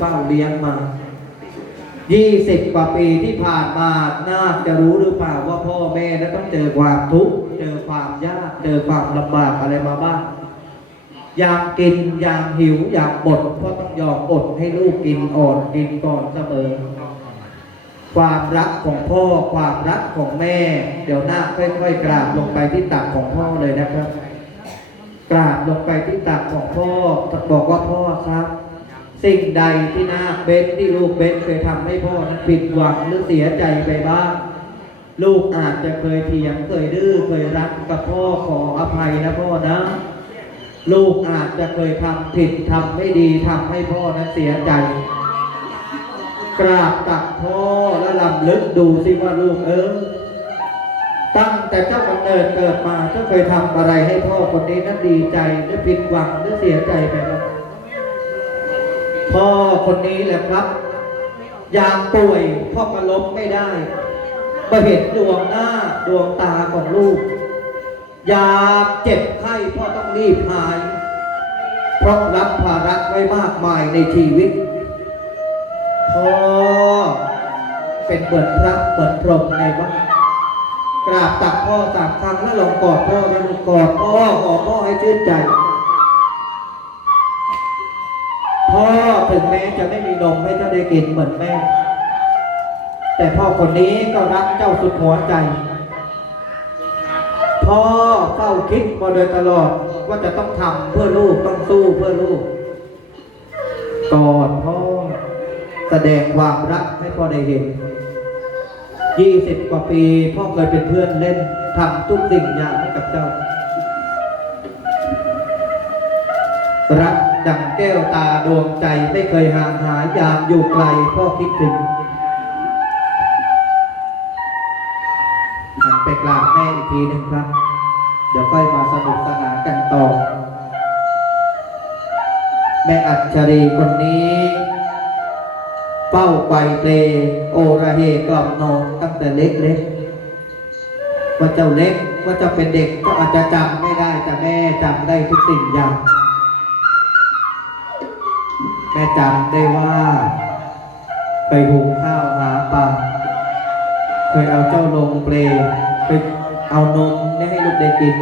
เฝ้าเลี้ยงมายี่สิบกว่าปีที่ผ่านมาน่าจะรู้หรือเปล่าว่าพ่อแม่นั้นต้องเจอความทุกข์เจอความยากเจอความลำบากอะไรมาบ้างอยากกินอยากหิวอยากบดเพราะต้องยอมอดให้ลูกกินอ่อนกินก่อนเสมอ ความรักของพ่อความรักของแม่ เดี๋ยวหน้าค่อยๆกราบลงไปที่ตักของพ่อเลยนะครับ กราบลงไปที่ตักของพ่อบอกว่าพ่อครับ สิ่งใดที่นาเบนที่ลูกเบนเคยทำให้พ่อนั้นผิดหวังหรือเสียใจไปบ้าง ลูกอาจจะเคยเถียงเคยดื้อเคยรักกับพ่อขออภัยนะพ่อนะ ลูกอาจจะเคยทำผิดทำไม่ดีทำให้พ่อนั้นเสียใจกราบตักพ่อและลำลึกดูสิว่าลูกเออตั้งแต่เจ้ากำเนิดเกิดมาเจ้าเคยทำอะไรให้พ่อคนนี้นั้นดีใจหรือผิดหวังหรือเสียใจไปบ้าง พ่อคนนี้แหละครับ ยามป่วยพ่อก็ล้มไม่ได้มาเห็นดวงหน้าดวงตาของลูก ยามเจ็บไข้พ่อต้องรีบหาย เพราะรับภาระไว้มากมายในชีวิต พ่อเป็นเหมือนพระเหมือนพรหมในวัดกราบตักพ่อสามครั้งแล้วลองกอดพ่อแล้วลูกกอดพ่อขอพ่อให้ชื่นใจ ถึงแม้จะไม่มีนมให้เจ้าได้กินเหมือนแม่ แต่พ่อคนนี้ก็รักเจ้าสุดหัวใจ พ่อเฝ้าคิดมาโดยตลอดว่าจะต้องทำเพื่อลูกต้องสู้เพื่อลูกกอดพ่อแสดงความรักให้พ่อได้เห็นยี่สิบกว่าปีพ่อเคยเป็นเพื่อนเล่นทำทุกสิ่งอย่างให้กับเจ้า รัก ดังแก้วตาดวงใจไม่เคยห่างหายยามอยู่ไกลพ่อคิดถึงหันไปกราบแม่อีกทีหนึ่งครับ เดี๋ยวค่อยมาสนุกสนานกันต่อ แม่อัจฉรีคนนี้เป้าไกวเปลโอระเฮกล่อมนอนตั้งแต่เล็กๆว่าเจ้าเล็กว่าจะเป็นเด็กก็อาจจะจำไม่ได้แต่แม่จำได้ทุกสิ่งอย่าง แม่จำได้ว่า ไปหุงข้าวหาปลาเคยเอาเจ้าลงเปลไปเอานมได้ให้ลูกได้กิน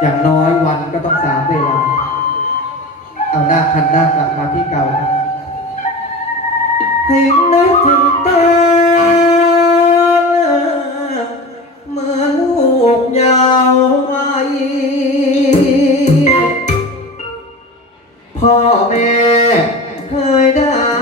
อย่างน้อยวันก็ต้องสามเวลาเอาหน้าคันหน้ากลับมาที่เก่าเห้นึกถึงตาเมื่อลูกยาว พ่อแม่เคยได้